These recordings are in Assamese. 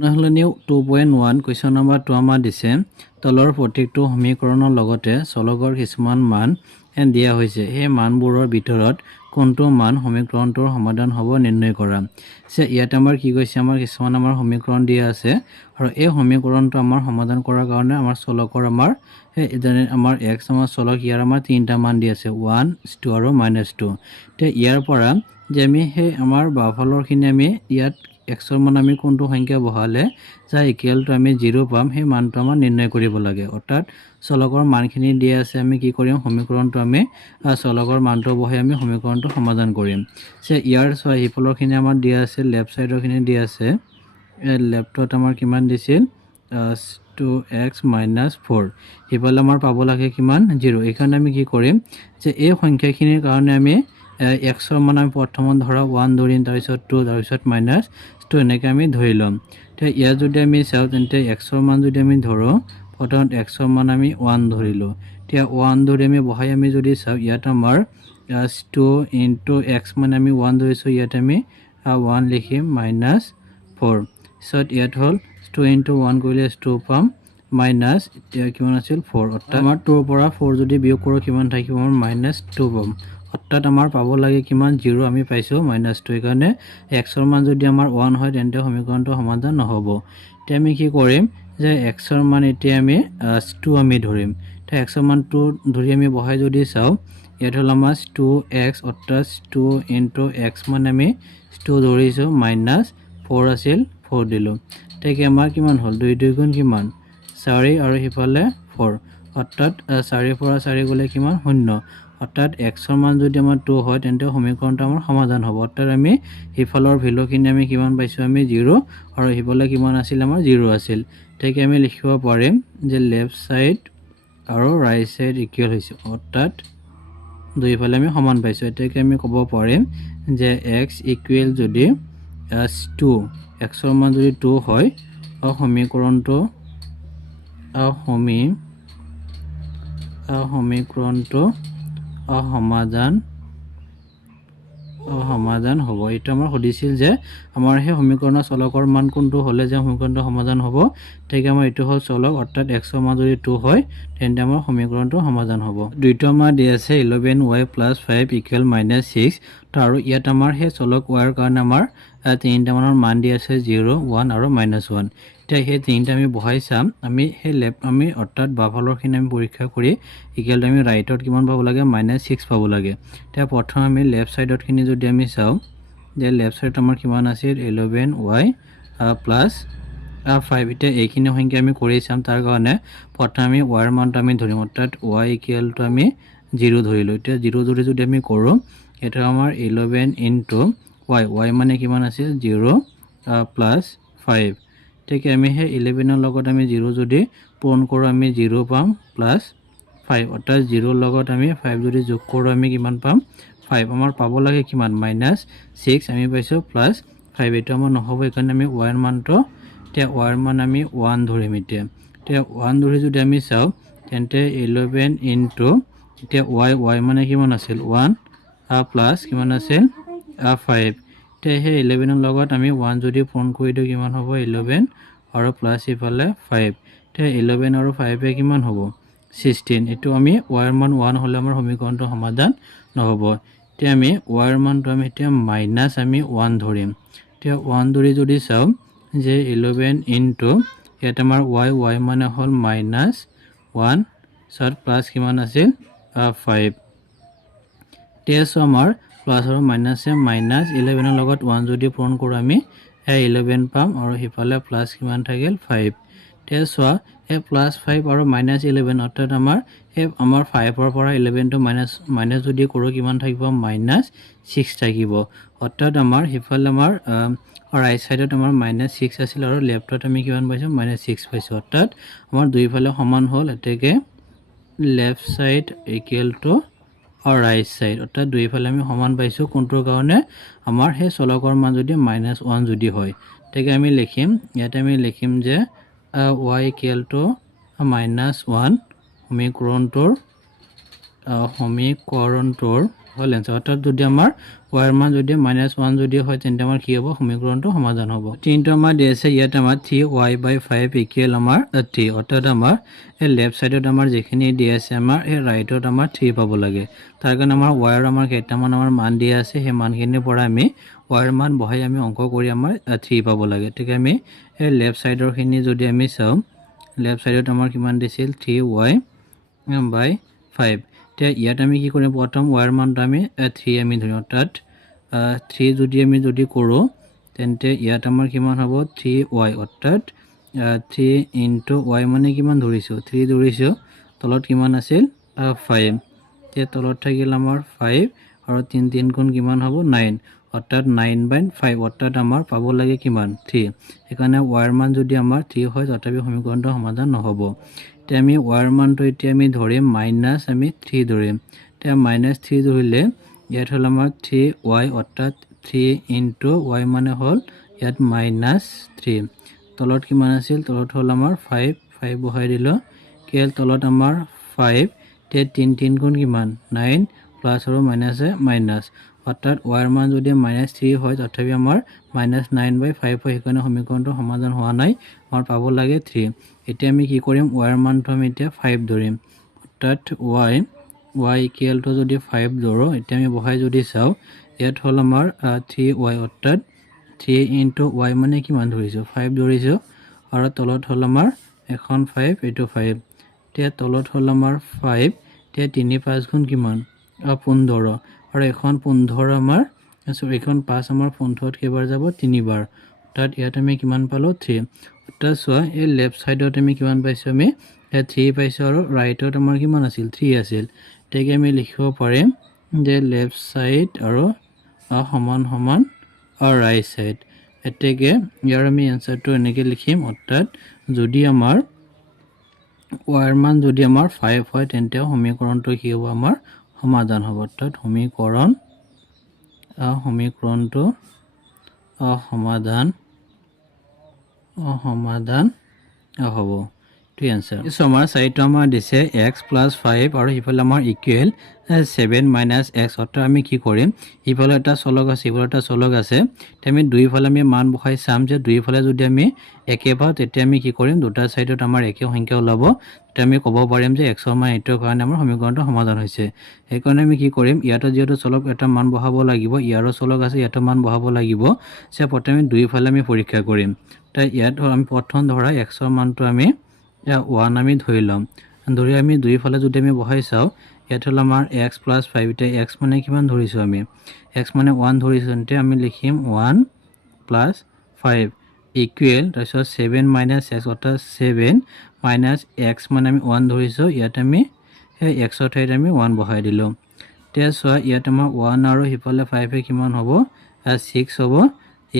নহ'লে 2.1 কুৱেশ্যন নম্বৰ 2 আমাৰ দিছে তলৰ প্ৰত্যেকটো সমীকৰণৰ লগতে চলকৰ কিছুমান মান দিয়া হৈছে সেই মানবোৰৰ ভিতৰত কোনটো মান সমীকৰণটোৰ সমাধান হ'ব নিৰ্ণয় কৰা ইয়াত আমাৰ কি কৈছে আমাৰ কিছুমান আমাৰ সমীকৰণ দিয়া আছে আৰু এই সমীকৰণটো আমাৰ সমাধান কৰাৰ কাৰণে আমাৰ চলকৰ আমাৰ আমাৰ x আমাৰ চলক ইয়াৰ আমাৰ তিনিটা মান দিয়া আছে 1 2 আৰু -2 তে ইয়াৰ পৰা যে আমি সেই আমাৰ বাওঁফালৰখিনি আমি ইয়াত x ৰ মান আমি কোনটো সংখ্যা বহালে যাৰ ইকুৱেল টু আমি 0 পাম সেই মানটো আমাৰ নিৰ্ণয় কৰিব লাগে অৰ্থাৎ চলকৰ মানখিনি দিয়া আছে আমি কি কৰিম সমীকৰণটো আমি চলকৰ মানটো বহাই আমি সমীকৰণটো সমাধান কৰিম ইয়াৰ সিফালৰখিনি আমাৰ দিয়া আছে লেফ্ট সাইডৰখিনি দিয়া আছে লেফ্টত আমাৰ কিমান দিছিল 2x - 4 সিফালে আমাৰ পাব লাগে কিমান 0 এইকাৰণে আমি কি কৰিম যে এই সংখ্যাখিনিৰ কাৰণে আমি x ৰ মান আমি প্ৰথমত ধৰা 1 ধৰিম তাৰপিছত 2 তাৰপিছত -2 এনেকৈ আমি ধৰি ল'ম তে ইয়াত যদি আমি চাওঁ তেন্তে x ৰ মান যদি আমি ধৰোঁ প্ৰথমত x ৰ মান আমি 1 ধৰিলোঁ এতিয়া 1 ধৰি আমি বহাই আমি যদি চাওঁ ইয়াত আমাৰ 2 * x মানে আমি 1 ধৰিছোঁ ইয়াত আমি 1 লিখিম -4 পিছত ইয়াত হ'ল 2 * 1 কৰিলে 2 পাম মাইনাছ এতিয়া কিমান আছিল 4 অৰ্থাৎ আমাৰ 2 ৰ পৰা 4 যদি বিয়োগ কৰোঁ কিমান থাকিব আমাৰ -2 পাম অৰ্থাৎ আমাৰ পাব লাগে কিমান 0 আমি পাইছোঁ -2 সেইকাৰণে x ৰ মান যদি আমাৰ 1 হয় তেন্তে সমীকৰণটো সমাধান নহ'ব এতিয়া আমি কি কৰিম যে x ৰ মান এতিয়া আমি 2 আমি ধৰিম তে x ৰ মান 2 ধৰি আমি বহাই যদি চাওঁ ইয়াত হ'ল আমাৰ 2x অৰ্থাৎ 2 * x মানে আমি 2 ধৰিছোঁ -4 আছিল 4 দিলোঁ তেতিয়া আমাৰ কিমান হ'ল 2 2 গুণ কিমান 4 আৰু সিফালে 4 অৰ্থাৎ 4 পৰা 4 গ'লে কিমান 0 অৰ্থাৎ x ৰ মান যদি আমাৰ 2 হয় তেন্তে সমীকৰণটো আমাৰ সমাধান হ'ব অৰ্থাৎ আমি সিফালৰ ভেলুখিনি আমি কিমান পাইছোঁ আমি 0 আৰু সিফালে কিমান আছিল আমাৰ 0 আছিল তেতিয়া আমি লিখিব পাৰিম যে লেফ্ট সাইড আৰু ৰাইট সাইড ইকুৱেল হৈছে অৰ্থাৎ দুইফালে আমি সমান পাইছোঁ এতিয়াকে আমি ক'ব পাৰিম যে x ইকুৱেল যদি 2 x ৰ মান যদি 2 হয় সমীকৰণটো সমাধান হ'ব এইটো আমাৰ সুধিছিল যে আমাৰ সেই সমীকৰণৰ চলকৰ মান কোনটো হ'লে যে সমীকৰণটো সমাধান হ'ব ঠিক আমাৰ এইটো হ'ল চলক অৰ্থাৎ x ৰ মান যদি 2 হয় তেন্তে আমাৰ সমীকৰণটো সমাধান হ'ব দুইটো আমাৰ দিয়া আছে 11y + 5 = -6 তো আৰু ইয়াত আমাৰ সেই চলক y ৰ কাৰণে আমাৰ তিনিটা মানৰ মান দিয়া আছে 0 1 আৰু -1 এতিয়া সেই তিনিটা আমি বহাই চাম আমি সেই আমি অৰ্থাৎ বাওঁফালৰখিনি আমি পৰীক্ষা কৰি ইকুৱেল আমি ৰাইটত কিমান পাব লাগে -6 পাব লাগে এতিয়া প্ৰথম আমি লেফ্ট সাইডতখিনি যদি আমি চাওঁ যে লেফ্ট সাইডত আমাৰ কিমান আছিল 11y + 5 এতিয়া এইখিনি সংখ্যা আমি কৰি চাম তাৰ কাৰণে প্ৰথম আমি y ৰ মানটো আমি ধৰিম অৰ্থাৎ y = আমি 0 ধৰিলোঁ এতিয়া 0 ধৰি যদি আমি কৰোঁ এটা আমাৰ 11 * y মানে কিমান আছিল 0 + 5 ঠিক আমি সেই 11 ৰ লগত আমি 0 যদি পূৰণ কৰোঁ আমি 0 পাম +5 অৰ্থাৎ 0 ৰ লগত আমি 5 যদি যোগ কৰোঁ আমি কিমান পাম 5 আমাৰ পাব লাগে কিমান -6 আমি পাইছোঁ +5 এইটো আমাৰ নহ'ব সেইকাৰণে আমি y ৰ মানটো এতিয়া y ৰ মান আমি 1 ধৰিম এতিয়া 1 ধৰি যদি আমি চাওঁ তেন্তে 11 এতিয়া y মানে কিমান আছিল 1 প্লাছ কিমান আছিল 5 এতিয়া সেই 11 ৰ লগত আমি 1 যদি পূৰণ কৰি দিওঁ কিমান হ'ব 11 আৰু প্লাছ ইফালে 5 এতিয়া 11 আৰু 5 কিমান হ'ব 16 এইটো আমি y ৰ মান 1 হ'লে আমাৰ সমীকৰণটো সমাধান নহ'ব এতিয়া আমি y ৰ মানটো আমি এতিয়া মাইনাছ আমি 1 ধৰিম এতিয়া 1 ধৰি যদি চাওঁ যে 11 ইয়াত আমাৰ y মানে হ'ল -1 প্লাছ কিমান আছিল 5 এতিয়া আমাৰ প্লাছ আৰু মাইনাছে -11 ৰ লগত 1 যদি পূৰণ কৰোঁ আমি 11 পাম আৰু সিফালে প্লাছ কিমান থাকিল 5 এতিয়া চোৱা +5 আৰু -11 অৰ্থাৎ আমাৰ 5 ৰ পৰা 11 টো মাইনাছ যদি কৰোঁ কিমান থাকিব -6 থাকিব অৰ্থাৎ আমাৰ সিফালে আমাৰ ৰাইট সাইডত আমাৰ -6 আছিল আৰু লেফ্টত আমি কিমান পাইছোঁ -6 পাইছোঁ অৰ্থাৎ আমাৰ দুইফালে সমান হ'ল এতেকে left side equal to right side অৰ্থাৎ দুইফালে আমি সমান পাইছোঁ কোনটোৰ কাৰণে আমাৰ সেই চলকৰ মান যদি -1 যদি হয় তেতিয়া আমি লিখিম ইয়াতে আমি লিখিম যে y = -1 সমীকৰণটোৰ হল এনসার অর্থাৎ যদি আমার y এর মান যদি -1 যদি হয় তেন্তে আমার কি হবে সমীকরণটো সমাধান হ'ব 3 টো আমাৰ দিছে ইয়াত আমাৰ 3y/5 ইকুৱেল আমাৰ 3 অৰ্থাৎ আমাৰ এই লেফট সাইডত আমাৰ যেখিনি দি আছে আমাৰ এই ৰাইটত আমাৰ 3 পাব লাগে তাৰ কাৰণে আমাৰ y ৰ আমাৰ কেইটামান আমাৰ মান দিয়া আছে সেই মানখিনিৰ পৰা আমি y ৰ মান বহাই আমি অংক কৰি আমাৰ 3 পাব লাগে ঠিক আমি এই লেফট সাইডৰ খিনি যদি আমি চাও লেফট সাইডত আমাৰ কিমান দিছিল 3y/5 তে ইয়াত আমি কি কৰিম প্ৰথম y ৰ মানটো আমি 3 আমি ধৰিম অৰ্থাৎ 3 যদি আমি যদি কৰো তেন্তে ইয়াত আমাৰ কিমান হ'ব 3y অৰ্থাৎ 3 * y মানে কিমান ধৰিছো 3 ধৰিছো তলত কিমান আছিল 5 তে তলত থাকিল আমাৰ 5 আৰু 3 3 গুণ কিমান হ'ব 9 অৰ্থাৎ 9/5 অৰ্থাৎ আমাৰ পাব লাগে কিমান 3 এখানে y ৰ মান যদি আমাৰ 3 হয় তথাপি সমীকৰণটো সমাধান নহব তে আমি y ৰ মানটো এতিয়া আমি ধৰিম মাইনাস আমি 3 ধৰিম তে -3 ধৰিলে ইয়াত হল আমাৰ 3y অৰ্থাৎ 3 * y মানে হল ইয়াত -3 তলত কিমান আছিল তলত হল আমাৰ 5 বহাই দিলো কেল তলত আমাৰ 5 তে 3 3 গুণ কিমান 9 প্লাস আৰু মাইনাসে মাইনাস অৰ্থাৎ y ৰ মান যদি -3 হয় তথাপি আমাৰ -9/5 হয় সেইকাৰণে সমীকৰণটো সমাধান হোৱা নাই আমাৰ পাব লাগে 3 এতিয়া আমি কি কৰিম y ৰ মানটো আমি এতিয়া 5 ধৰিম অৰ্থাৎ y ইকুৱেল টু যদি 5 ধৰো এতিয়া আমি বহাই যদি চাও ইয়াত হল আমাৰ 3y অৰ্থাৎ 3 * y মানে কিমান ধৰিছো 5 ধৰিছো আৰু তলত হল আমাৰ এখন 5 এটো 5 তে তলত হল আমাৰ 5 তে 3 5 গুণ কিমান 15 আৰু এখন 15 আমাৰ এখন 5 আমাৰ 15ত কেইবাৰ যাব 3 বাৰ অৰ্থাৎ ইয়াত আমি কিমান পালো 3 অৰ্থাৎ চোৱা এই লেফট সাইডত আমি কিমান পাইছো আমি 3 পাইছো আৰু ৰাইটত আমাৰ কিমান আছিল 3 আছিল তেকে আমি লিখিব পাৰিম যে লেফট সাইড আৰু সমান সমান আৰু ৰাইট সাইড এতেকে ইয়াৰ আমি এনসাৰটো এনেকে লিখিম অৰ্থাৎ যদি আমাৰ y ৰ মান যদি আমাৰ 5 হয় তেন্তে সমীকৰণটো কি হ'ব আমাৰ সমাধান হ'ব অৰ্থাৎ সমীকৰণটো সমাধান হ'ব to answer so আমাৰ সাইডটো আমাৰ দিছে x + 5 আৰু ইফালে আমাৰ ইকুৱেল 7 - x অৰ্থাৎ আমি কি কৰিম ইফালে এটা চলক আছে ইফালে এটা চলক আছে তে আমি দুইফালে আমি মান বহাই চাম যে দুইফালে যদি আমি একে পাও তেতিয়া আমি কি কৰিম দুটা সাইডত আমাৰ একে সংখ্যা ওলাব তেতিয়া আমি ক'ব পাৰিম যে x ৰ মান এইটোৰ কাৰণে আমাৰ সমীকৰণটো সমাধান হৈছে সেইকাৰণে আমি কি কৰিম ইয়াত যেটো চলক এটা মান বহাব লাগিব ইয়াৰো চলক আছে ইয়াতো মান বহাব লাগিব সে প্ৰথমে দুইফালে আমি পৰীক্ষা কৰিম তাই ইয়াত আমি প্ৰথম ধৰা x ৰ মানটো আমি 1 আমি ধৰি লম ধৰি আমি দুইফালে যদি আমি বহাই চাও ইয়াত হল আমাৰ x + 5 তে x মানে কিমান ধৰিছো আমি x মানে 1 ধৰিছো তে আমি লিখিম 1 + 5 ইকুৱেল তাৰপিছত 7 - x অৰ্থাৎ 7 - x মানে আমি 1 ধৰিছো ইয়াত আমি এই x ৰ ঠাইত আমি 1 বহাই দিলো তে চোৱা ইয়াত আমাৰ 1 আৰু হিফালে 5 এ কিমান হ'ব 6 হ'ব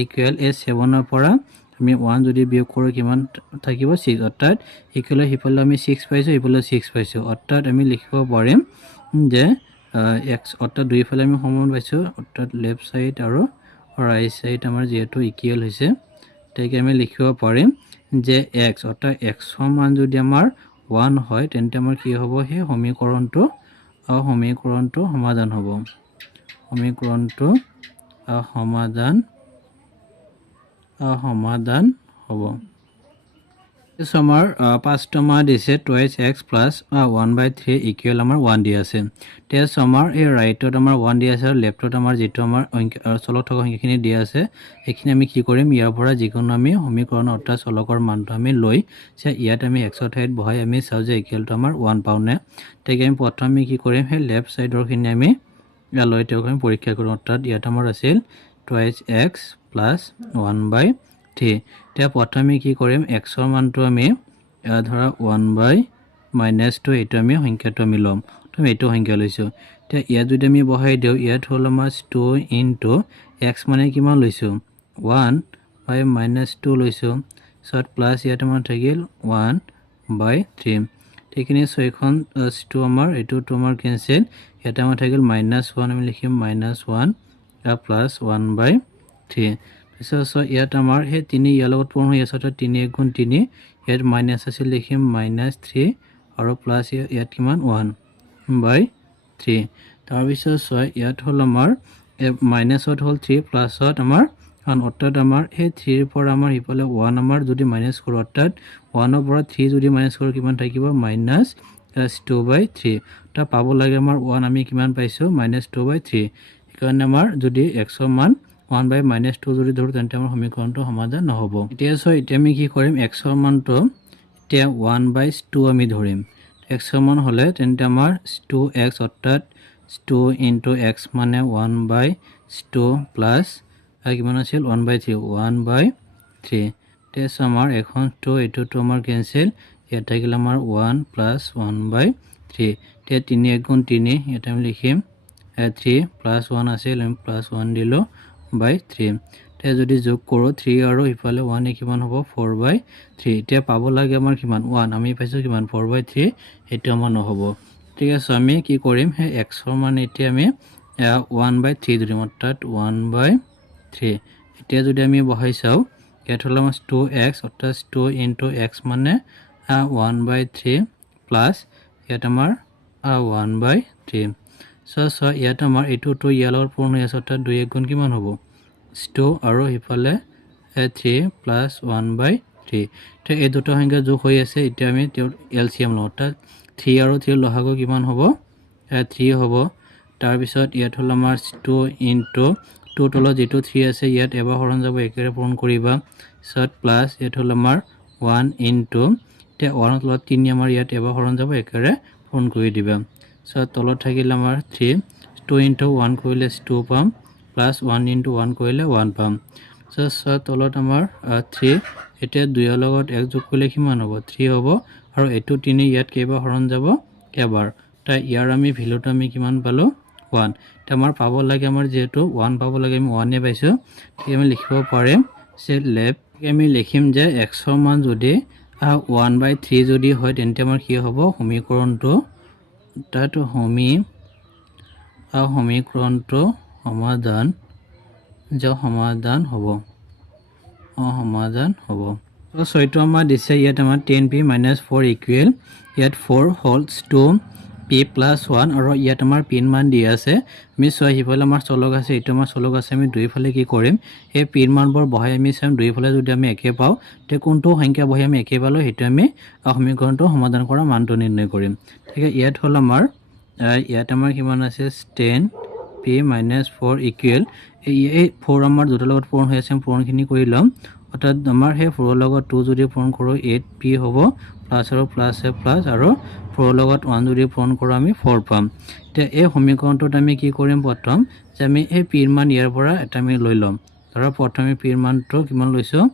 ইকুৱেল এই 7 ৰ পৰা আমি 1 যদি বিয়োগ কৰো কিমান থাকিব 6 অৰ্থাৎ ইকুৱেল হিফালে আমি 6 পাইছো হিফালে 6 পাইছো অৰ্থাৎ আমি লিখিব পাৰিম যে x অৰ্থাৎ দুইফালে আমি সমান পাইছো অৰ্থাৎ লেফট সাইড আৰু ৰাইট সাইড আমাৰ যেটো ইকুৱেল হৈছে তাকে আমি লিখিব পাৰিম যে x অৰ্থাৎ x ৰ মান যদি আমাৰ 1 হয় তেন্তে আমাৰ কি হ'ব হে সমীকৰণটো সমাধান হ'ব সমীকৰণটো সমাধান হ'ব so আমাৰ 5 টমা দিছে 2x + 1/3 ইকুৱেল আমাৰ 1 দি আছে তে আমাৰ এই ৰাইটত আমাৰ 1 দি আছে আৰু লেফটত আমাৰ যেটো আমাৰ চলক থকা সংখ্যাখিনি দি আছে এইখিনি আমি কি কৰিম ইয়াৰ পৰা যিকোনো আমি সমীকৰণ অৰ্থাৎ চলকৰ মানটো আমি লৈ সে ইয়াত আমি x ৰ ঠাইত বহাই আমি চাও যে ইকুৱেলটো আমাৰ 1 পাও নে তেকে আমি প্ৰথমে কি কৰিম হে লেফট সাইডৰ খিনি আমি লৈ তেওক আমি পৰীক্ষা কৰিম অৰ্থাৎ ইয়াত আমাৰ আছিল 2x + 1/3 তে প্ৰথমে কি কৰিম x ৰ মানটো আমি ধৰা 1/-2 এটো আমি সংখ্যাটো আমি লম তুমি এটো সংখ্যা লৈছো তে ইয়াত যদি আমি বহাই দিও ইয়াত হল আমাৰ 2 * x মানে কিমান লৈছো 1/-2 লৈছো সত প্লাস ইয়াত আমাৰ থাকিল 1/3 ঠিকনি সৈখন 2 আমাৰ এটো তোমাৰ কেনসেল ইয়াত আমাৰ থাকিল -1 আমি লিখিম -1 প্লাস 1/3 so ইয়াত আমাৰ হে 3 ইয়াৰ লগত পূৰণ হৈ আছে 3 * 1 = 3 ইয়াত মাইনাস আছিল লিখিম -3 আৰু প্লাস ইয়াত কিমান 1/3 তাৰপিছত চোৱা ইয়াত হ'ল আমাৰ মাইনাছত হ'ল 3 প্লাছত আমাৰ 1 অৰ্থাৎ আমাৰ এই 3 ৰ পৰা আমাৰ ইফালে 1 আমাৰ যদি মাইনাছ কৰোঁ অৰ্থাৎ 1 ৰ পৰা 3 যদি মাইনাছ কৰোঁ কিমান থাকিব -2/3 তাৰ পাব লাগে আমাৰ 1 আমি কিমান পাইছোঁ -2/3 সেইকাৰণে আমাৰ যদি x ৰ মান 1/-2 যদি ধৰোঁ তেন্তে আমাৰ সমীকৰণটো সমাধান নহ'ব। এতিয়া চোৱা এতিয়া আমি কি কৰিম x ৰ মানটো এতিয়া 1/2 আমি ধৰিম x ৰ মান হ'লে তেন্তে আমাৰ 2x অৰ্থাৎ 2 × x মানে 1/2 প্লাছ কিমান আছিল 1/3 1/3 তেছ আমাৰ এখন 2 এইটোতো আমাৰ কেঞ্চেল ইয়াত থাকিল আমাৰ 1 প্লাছ 1/3 এতিয়া 3 × 1 = 3 ইয়াত আমি লিখিম 3 প্লাছ 1 আছিল আমি প্লাছ 1 দিলোঁ /3 এতিয়া যদি যোগ কৰোঁ 3 আৰু ইফালে 1 কিমান হ'ব 4/3 এতিয়া পাব লাগে আমাৰ কিমান 1 আমি পাইছোঁ কিমান 4/3 সেইটো আমাৰ নহ'ব। ঠিক আছে আমি কি কৰিম সেই x ৰ মান এতিয়া আমি 1/3 ধৰিম অৰ্থাৎ 1/3 এতিয়া যদি আমি বহাই চাওঁ ইয়াত হ'ল আমাৰ 2x অৰ্থাৎ 2 × x মানে 1/3 প্লাছ ইয়াত আমাৰ 1/3 চোৱা ইয়াত আমাৰ এইটোতো ইয়াৰ লগত পূৰণ হৈ আছে অৰ্থাৎ 2 × 1 কিমান হ'ব 2 আৰু সিফালে 3 প্লাছ 1/3 এতিয়া এই দুটা সংখ্যা যোগ হৈ আছে এতিয়া আমি তেওঁৰ এলচিএম লওঁ অৰ্থাৎ 3 আৰু 3 লসাগু কিমান হ'ব 3 হ'ব। তাৰপিছত ইয়াত হ'ল আমাৰ 2 × 2 তলত যিটো 3 আছে ইয়াত এবাৰ হৰণ যাব একেৰে পূৰণ কৰিবা পিছত প্লাছ ইয়াত হ'ল আমাৰ 1 × এতিয়া 1 তলত 3 আমাৰ ইয়াত এবাৰ হৰণ যাব একেৰে পূৰণ কৰি দিবা পিছত তলত থাকিল আমাৰ 3 2 × 1 কৰিলে 2 পাম প্লাছ 1 × 1 কৰিলে 1 পাম পিছত তলত আমাৰ 3 এতিয়া 2 ৰ লগত 1 যোগ কৰিলে কিমান হ'ব 3 হ'ব আৰু এইটো 3 ইয়াত কেইবাৰ হৰণ যাব এবাৰ তাই ইয়াৰ আমি ভেলুটো আমি কিমান পালোঁ 1 এতিয়া আমাৰ পাব লাগে আমাৰ যিহেতু 1 পাব লাগে আমি 1 পাইছোঁ ঠিক আমি লিখিব পাৰিম যে লেফ্ট আমি লিখিম যে x ৰ মান যদি 1/3 যদি হয় তেন্তে আমাৰ কি হ'ব সমীকৰণটো তাত সমীকৰণটো সমাধান হ'ব সমাধান হ'ব। তো ছয়টো আমাৰ দিছে ইয়াত আমাৰ 10p - 4 ইকুৱেল ইয়াত 4 হোলছ 2p + 1 আৰু ইয়াত আমাৰ পিন মান দিয়া আছে আমি চোৱা সিফালে আমাৰ চলক আছে এইটো আমাৰ চলক আছে আমি দুইফালে কি কৰিম এই পিন মানবোৰ বহাই আমি চাম দুইফালে যদি আমি একে পাওঁ তে কোনটো সংখ্যা বহাই আমি একে পালোঁ সেইটো আমি সমীকৰণটো সমাধান কৰা মানটো নিৰ্ণয় কৰিম। ঠিক আছে ইয়াত হ'ল আমাৰ কিমান আছে 10p - 4 ইকুৱেল এই 4 আমাৰ দুটাৰ লগত পূৰণ হৈ আছে পূৰণখিনি কৰি ল'ম অৰ্থাৎ আমাৰ সেই 4 ৰ লগত 2 যদি পূৰণ কৰোঁ 8p হ'ব প্লাছ আৰু প্লাছ প্লাছ আৰু 4 ৰ লগত 1 যদি পূৰণ কৰোঁ আমি 4 পাম। এতিয়া এই সমীকৰণটোত আমি কি কৰিম প্ৰথম যে আমি এই পিৰ মান ইয়াৰ পৰা এটা আমি লৈ ল'ম ধৰা প্ৰথমে পিৰ মানটো কিমান লৈছোঁ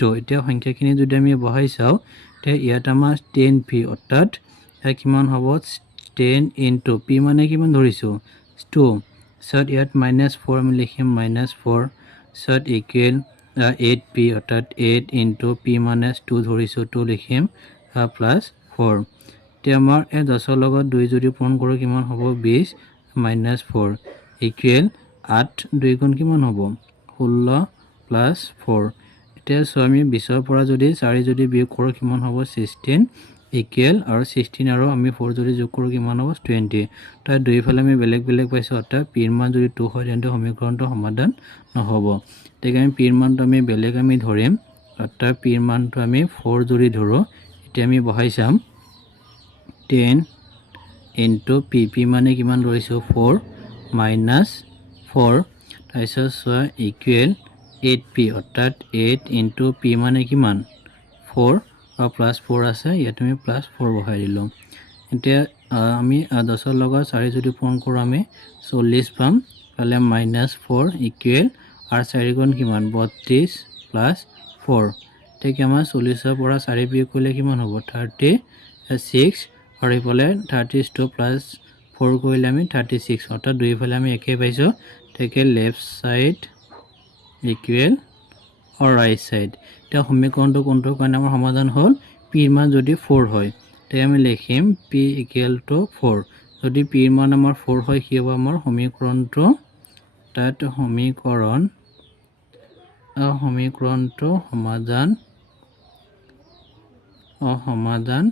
2 এতিয়া সংখ্যাখিনি যদি আমি বহাই চাওঁ তে ইয়াত আমাৰ 10p অৰ্থাৎ কিমান হ'ব 10 × p মানে কিমান ধৰিছোঁ 2 পিছত ইয়াত -4 আমি লিখিম -4 পিছত ইকুৱেল 8p অৰ্থাৎ 8 × p মানে 2 ধৰিছোঁ 2 লিখিম প্লাছ 4 এতিয়া আমাৰ এই 10ৰ লগত 2 যদি পূৰণ কৰোঁ কিমান হ'ব 20 - 4 ইকুৱেল 8 2 গুণ কিমান হ'ব 16 প্লাছ 4 এতিয়া চোৱা আমি 20ৰ পৰা যদি 4 যদি বিয়োগ কৰোঁ কিমান হ'ব 16 ইকুৱেল আৰু 16 আৰু আমি 4 যদি যোগ কৰোঁ কিমান হ'ব 20 তাৰ দুইফালে আমি বেলেগ বেলেগ পাইছোঁ অৰ্থাৎ পিৰ মান যদি 2 হয় তেন্তে সমীকৰণটো সমাধান নহ'ব। গতিকে আমি পিৰ মানটো আমি বেলেগ আমি ধৰিম অৰ্থাৎ পিৰ মানটো আমি 4 যদি ধৰোঁ এতিয়া আমি বহাই চাম 10 × p মানে কিমান ধৰিছোঁ 4 - 4 তাৰপিছত চোৱা ইকুৱেল 8p অৰ্থাৎ 8 × p মানে কিমান 4 আৰু প্লাছ 4 আছে ইয়াত আমি প্লাছ 4 বহাই দিলোঁ। এতিয়া আমি 10ৰ লগত 4 যদি পূৰণ কৰোঁ আমি 40 পাম ফালে -4 ইকুৱেল আৰু 4 গুণ কিমান 32 প্লাছ 4 এতিয়া আমাৰ 40ৰ পৰা 4 বিয়োগ কৰিলে কিমান হ'ব 36 আৰু এইফালে 32 প্লাছ 4 কৰিলে আমি 36 অৰ্থাৎ দুইফালে আমি একে পাইছোঁ তেতিয়া লেফ্ট ছাইড ইকুৱেল আৰু ৰাইট ছাইড। এতিয়া সমীকৰণটো কোনটোৰ কাৰণে আমাৰ সমাধান হ'ল পিৰ মান যদি 4 হয় তেতিয়া আমি লিখিম p = 4 যদি পিৰ মান আমাৰ 4 হয় কি হ'ব আমাৰ সমীকৰণটো তাত সমীকৰণটো সমাধান